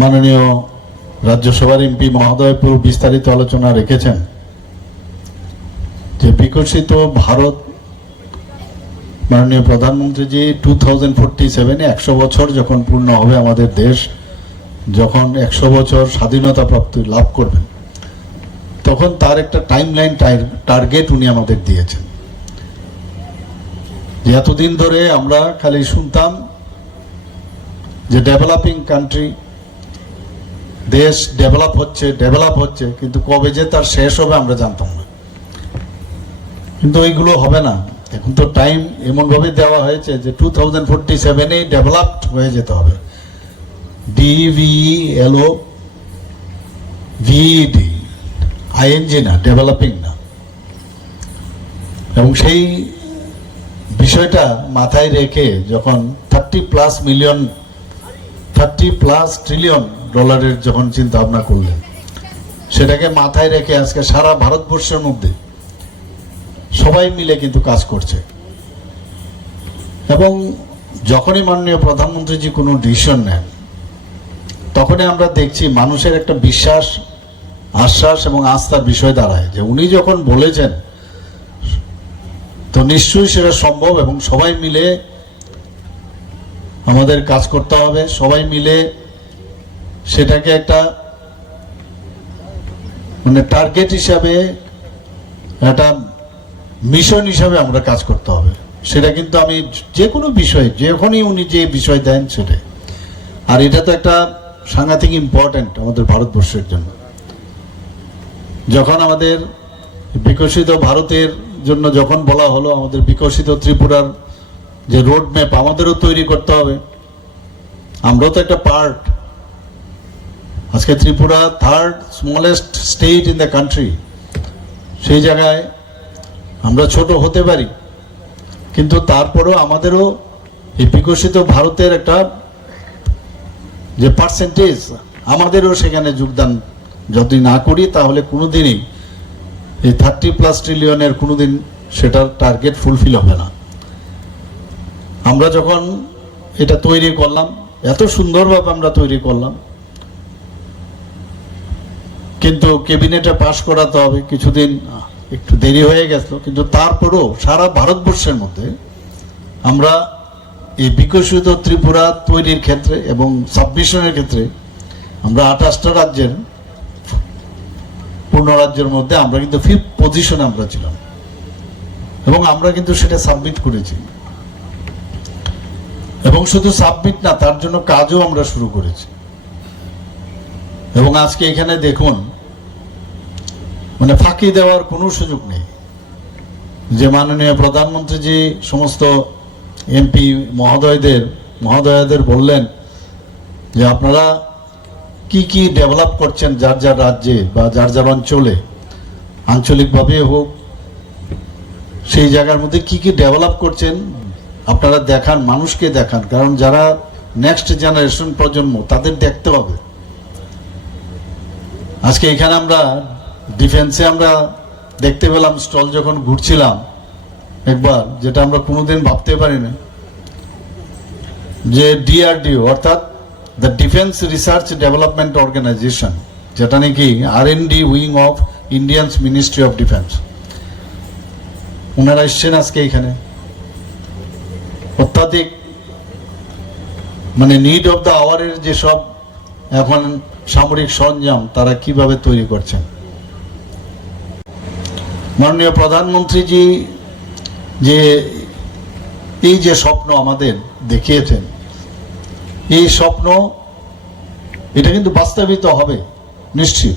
মাননীয় রাজ্যসভার এমপি মহোদয় পুরো বিস্তারিত আলোচনা রেখেছেন যে বিকশিত ভারত মাননীয় প্রধানমন্ত্রীজি 2047-এ 100 বছর যখন পূর্ণ হবে, আমাদের দেশ যখন 100 বছর স্বাধীনতা প্রাপ্তি লাভ করবেন, তখন তার একটা টাইমলাইন টার্গেট উনি আমাদের দিয়েছেন। যে এতদিন ধরে আমরা খালি শুনতাম যে ডেভেলপিং কান্ট্রি, দেশ ডেভেলপ হচ্ছে, কিন্তু কবে যে তার শেষ হবে আমরা জানতাম না। কিন্তু এইগুলো হবে না। এখন তো টাইম এমনভাবে দেওয়া হয়েছে যে 2047-এ ডেভেলপড হয়ে যেতে হবে। DEVELOPED, ING না, ডেভেলপিং না। এবং সেই বিষয়টা মাথায় রেখে যখন 30+ ট্রিলিয়ন ডলারের যখন চিন্তা ভাবনা করলেন, সেটাকে মাথায় রেখে আজকে সারা ভারতবর্ষের মধ্যে সবাই মিলে কিন্তু কাজ করছে। এবং যখনই মাননীয় প্রধানমন্ত্রীজি কোনো ডিসিশন নেন, তখনই আমরা দেখছি মানুষের একটা বিশ্বাস, আশ্বাস এবং আস্থার বিষয় দাঁড়ায় যে উনি যখন বলেছেন তো নিশ্চয়ই সেটা সম্ভব। এবং সবাই মিলে আমাদের কাজ করতে হবে, সবাই মিলে সেটাকে একটা টার্গেট হিসাবে, একটা মিশন হিসাবে আমরা কাজ করতে হবে। সেটা কিন্তু আমি যে কোনো বিষয়, যখনই উনি যে বিষয় দেন সেটাই। আর এটা তো একটা সাংঘাতিক ইম্পর্টেন্ট আমাদের ভারতবর্ষের জন্য। যখন আমাদের বিকশিত ভারতের জন্য যখন বলা হলো, আমাদের বিকশিত ত্রিপুরার যে রোড ম্যাপ আমাদেরও তৈরি করতে হবে। আমরাও তো একটা পার্ট। আজকে Tripura 3rd smallest state in the country. সেই জায়গায় আমরা ছোট হতে পারি, কিন্তু তারপরেও আমাদেরও এই বিকশিত ভারতের একটা যে পার্সেন্টেজ, আমাদেরও সেখানে যোগদান যদি না করি তাহলে কোনোদিনই এই 30+ ট্রিলিয়নের কোনোদিন সেটার টার্গেট ফুলফিল হবে না। আমরা যখন এটা তৈরি করলাম, এত সুন্দরভাবে আমরা তৈরি করলাম, কিন্তু ক্যাবিনেটে পাশ করাতে হবে, কিছুদিন একটু দেরি হয়ে গেছিল। কিন্তু তারপরেও সারা ভারতবর্ষের মধ্যে আমরা এই বিকশিত ত্রিপুরা তৈরির ক্ষেত্রে এবং সাবমিশনের ক্ষেত্রে আমরা 28টা রাজ্যের, পূর্ণ রাজ্যের মধ্যে আমরা কিন্তু 5th পজিশনে আমরা ছিলাম। এবং আমরা কিন্তু সেটা সাবমিট করেছি। এবং শুধু সাবমিট না, তার জন্য কাজও আমরা শুরু করেছি। এবং আজকে এখানে দেখুন, ফাঁকি দেওয়ার কোনো সুযোগ নেই। যে মাননীয় প্রধানমন্ত্রীজি সমস্ত এমপি মহোদয়দের বললেন যে আপনারা কি কি ডেভেলপ করছেন যার যার রাজ্যে বা যার যার অঞ্চলে, আঞ্চলিকভাবে হোক, সেই জায়গার মধ্যে কি কি ডেভেলপ করছেন আপনারা দেখান, মানুষকে দেখান। কারণ যারা নেক্সট জেনারেশন প্রজন্ম, তাদের দেখতে হবে। আজকে এখানে আমরা ডিফেন্সে আমরা দেখতে পেলাম স্টল যখন ঘুরছিলাম একবার, যেটা আমরা কোনোদিন ভাবতে পারি না, যে DRDO অর্থাৎ the defence research development organisation, যেটা নাকি R&D wing of Indian ministry of defence, ওনারা এসছেন আজকে এখানে। অত্যাধিক নিড অফ দ্য আওয়ারের যেসব এখন সামরিক সরঞ্জাম তারা কিভাবে তৈরি করছেন। মাননীয় প্রধানমন্ত্রীজি যে এই যে স্বপ্ন আমাদের দেখিয়েছেন, এই স্বপ্ন এটা কিন্তু বাস্তবিত হবে নিশ্চিত।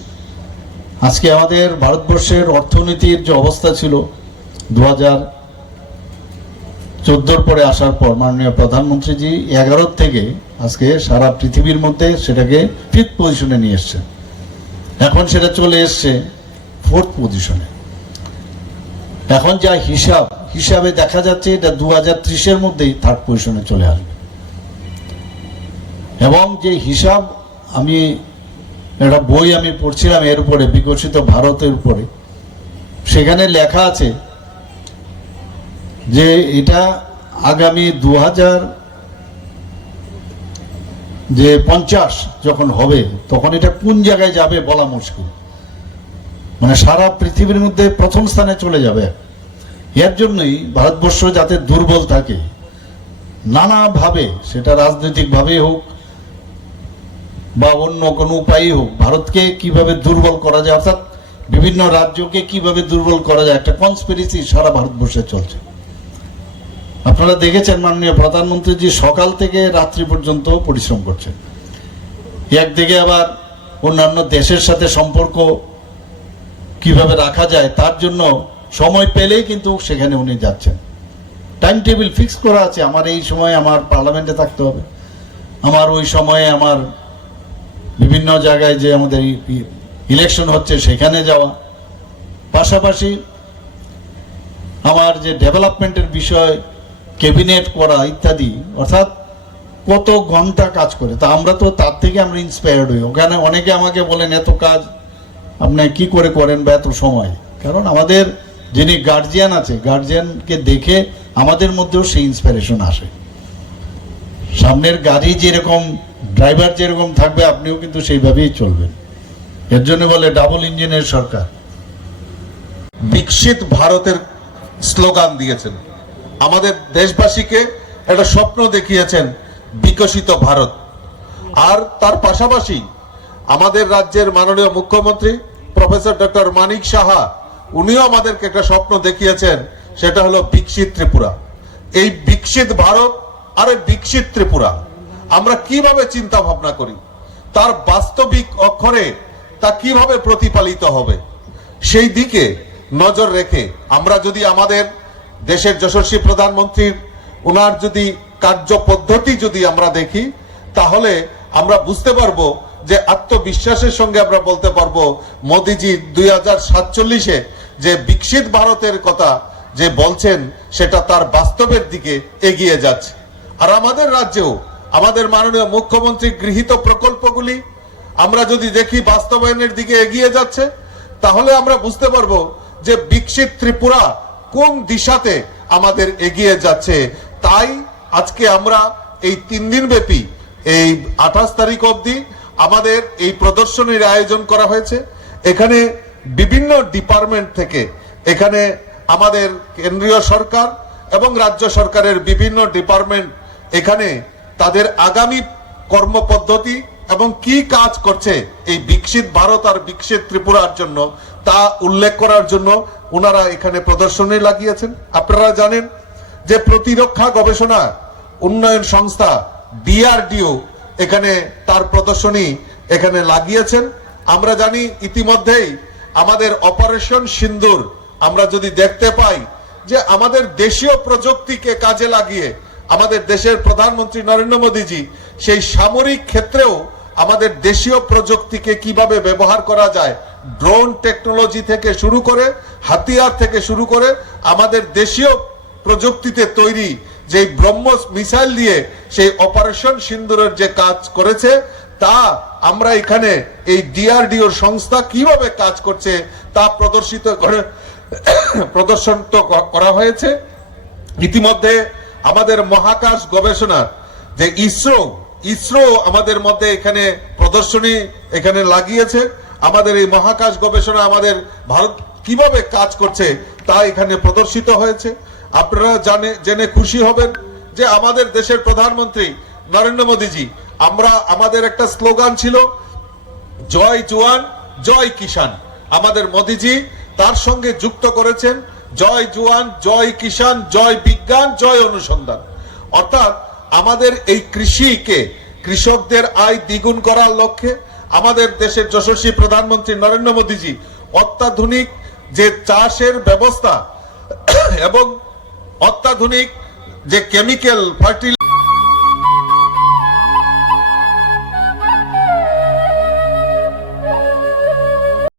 আজকে আমাদের ভারতবর্ষের অর্থনীতির যে অবস্থা ছিল 2014 পরে আসার পর, মাননীয় প্রধানমন্ত্রীজি 11 থেকে আজকে সারা পৃথিবীর মধ্যে সেটাকে 5th পজিশনে নিয়ে এসছে। এখন সেটা চলে এসছে 4th পজিশনে। এখন যা হিসাবে দেখা যাচ্ছে এটা 2030-এর মধ্যেই 3rd পজিশনে চলে আসবে। এবং যে হিসাব, আমি একটা বই আমি পড়ছিলাম এর উপরে, বিকশিত ভারতের উপরে, সেখানে লেখা আছে যে এটা আগামী যে 50 যখন হবে তখন এটা কোন জায়গায় যাবে বলা মুশকিল, মানে সারা পৃথিবীর মধ্যে প্রথম স্থানে চলে যাবে। এর জন্যই ভারতবর্ষ যাতে দুর্বল থাকে নানাভাবে, সেটা রাজনৈতিকভাবেই হোক বা অন্য কোনো উপায়ই হোক, ভারতকে কিভাবে দুর্বল করা যায়, অর্থাৎ বিভিন্ন রাজ্যকে কিভাবে দুর্বল করা যায়, একটা কনস্পিরেসি সারা ভারতবর্ষে চলছে। আপনারা দেখেছেন মাননীয় প্রধানমন্ত্রীজি সকাল থেকে রাত্রি পর্যন্ত পরিশ্রম করছেন। একদিকে আবার অন্যান্য দেশের সাথে সম্পর্ক কিভাবে রাখা যায় তার জন্য সময় পেলেই কিন্তু সেখানে উনি যাচ্ছেন। টাইম টেবিল ফিক্স করা আছে, আমার এই সময় আমার পার্লামেন্টে থাকতে হবে, আমার ওই সময়ে আমার বিভিন্ন জায়গায় যে আমাদের ইলেকশন হচ্ছে সেখানে যাওয়া, পাশাপাশি আমার যে ডেভেলপমেন্টের বিষয় ক্যাবিনেট করা ইত্যাদি, অর্থাৎ কত ঘন্টা কাজ করে। তা আমরা তো তার থেকে আমরা ইন্সপায়ার্ড হই। ওখানে অনেকে আমাকে বলেন এত কাজ আপনি কি করে করেন বা এত সময়, কারণ আমাদের যিনি গার্জিয়ান আছে গার্জিয়ানকে দেখে আমাদের মধ্যেও সেই ইন্সপিরেশন আসে। সামনের গাড়ি যেরকম ড্রাইভার যেরকম থাকবে আপনিও কিন্তু সেইভাবেই চলবেন। এর জন্য বলে ডাবল ইঞ্জিনের সরকার। বিকশিত ভারতের স্লোগান দিয়েছেন, আমাদের দেশবাসীকে একটা স্বপ্ন দেখিয়েছেন বিকশিত ভারত। আর তার পাশাপাশি আমাদের রাজ্যের মাননীয় মুখ্যমন্ত্রী প্রফেসর ডক্টর মানিক সাহা, উনিও আমাদেরকে একটা স্বপ্ন দেখিয়েছেন, সেটা হলো বিকশিত ত্রিপুরা। এই বিকশিত ভারত আর এই বিকশিত ত্রিপুরা আমরা কিভাবে চিন্তা ভাবনা করি, তার বাস্তবিক অক্ষরে তা কিভাবে প্রতিপালিত হবে, সেই দিকে নজর রেখে আমরা যদি আমাদের দেশের যশস্বী প্রধানমন্ত্রীর ওনার যদি কার্য পদ্ধতি যদি আমরা দেখি, তাহলে আমরা বুঝতে পারবো যে আত্মবিশ্বাসের সঙ্গে আমরা বলতে পারবো মোদিজি 2047-এ যে বিকশিত ভারতের কথা যে বলছেন সেটা তার বাস্তবের দিকে এগিয়ে যাচ্ছে। আর আমাদের রাজ্যেও আমাদের মাননীয় মুখ্যমন্ত্রী গৃহীত প্রকল্পগুলি আমরা যদি দেখি বাস্তবায়নের দিকে এগিয়ে যাচ্ছে, তাহলে আমরা বুঝতে পারবো যে বিকশিত ত্রিপুরা কোন দিশাতে আমাদের এগিয়ে যাচ্ছে। তাই আজকে আমরা এই 3 দিন ব্যাপী এই 28 তারিখ অবধি আমাদের এই প্রদর্শনীর আয়োজন করা হয়েছে। এখানে বিভিন্ন ডিপার্টমেন্ট থেকে, এখানে আমাদের কেন্দ্রীয় সরকার এবং রাজ্য সরকারের বিভিন্ন ডিপার্টমেন্ট এখানে তাদের আগামী কর্মপদ্ধতি এবং কি কাজ করছে এই বিকশিত ভারত আর বিকশিত ত্রিপুরার জন্য তা উল্লেখ করার জন্য ওনারা এখানে প্রদর্শনী লাগিয়েছেন। আপনারা জানেন যে প্রতিরক্ষা গবেষণা উন্নয়ন সংস্থা DRDO এখানে তার প্রদর্শনী এখানে লাগিয়েছেন। আমরা জানি ইতিমধ্যেই আমাদের অপারেশন সিন্দুর আমরা যদি দেখতে পাই যে আমাদের দেশীয় প্রযুক্তিকে কাজে লাগিয়ে আমাদের দেশের প্রধানমন্ত্রী নরেন্দ্র মোদীজি সেই সামরিক ক্ষেত্রেও আমাদের দেশীয় প্রযুক্তিকে কিভাবে ব্যবহার করা যায়, ড্রোন টেকনোলজি থেকে শুরু করে হাতিয়ার থেকে শুরু করে আমাদের দেশীয় প্রযুক্তিতে তৈরি যে ব্রহ্মস মিসাইল দিয়ে সেই অপারেশন সিন্দুরের যে কাজ করেছে তা আমরা এখানে এই DRDO সংস্থা কিভাবে কাজ করছে তা প্রদর্শন করা হয়েছে। ইতিমধ্যে আমাদের মহাকাশ গবেষণা যে ইসরো আমাদের মধ্যে এখানে প্রদর্শনী এখানে লাগিয়েছে। আমাদের এই মহাকাশ গবেষণা আমাদের ভারত কিভাবে কাজ করছে তা এখানে প্রদর্শিত হয়েছে। আপনারা জেনে খুশি হবেন যে আমাদের দেশের প্রধানমন্ত্রী নরেন্দ্র মোদীজি, আমাদের একটা স্লোগান ছিল জয় জওয়ান জয় কিষান। আমাদের মোদীজি তার সঙ্গে যুক্ত করেছেন জয় জওয়ান জয় কিষান জয় বিজ্ঞান জয় অনুসন্ধান। অর্থাৎ আমাদের এই কৃষিকে, কৃষকদের আয় দ্বিগুণ করার লক্ষ্যে আমাদের দেশের যশস্বী প্রধানমন্ত্রী নরেন্দ্র মোদীজি অত্যাধুনিক যে চাষের ব্যবস্থা এবং অত্যাধুনিক যে কেমিক্যাল ফার্টিলাইজার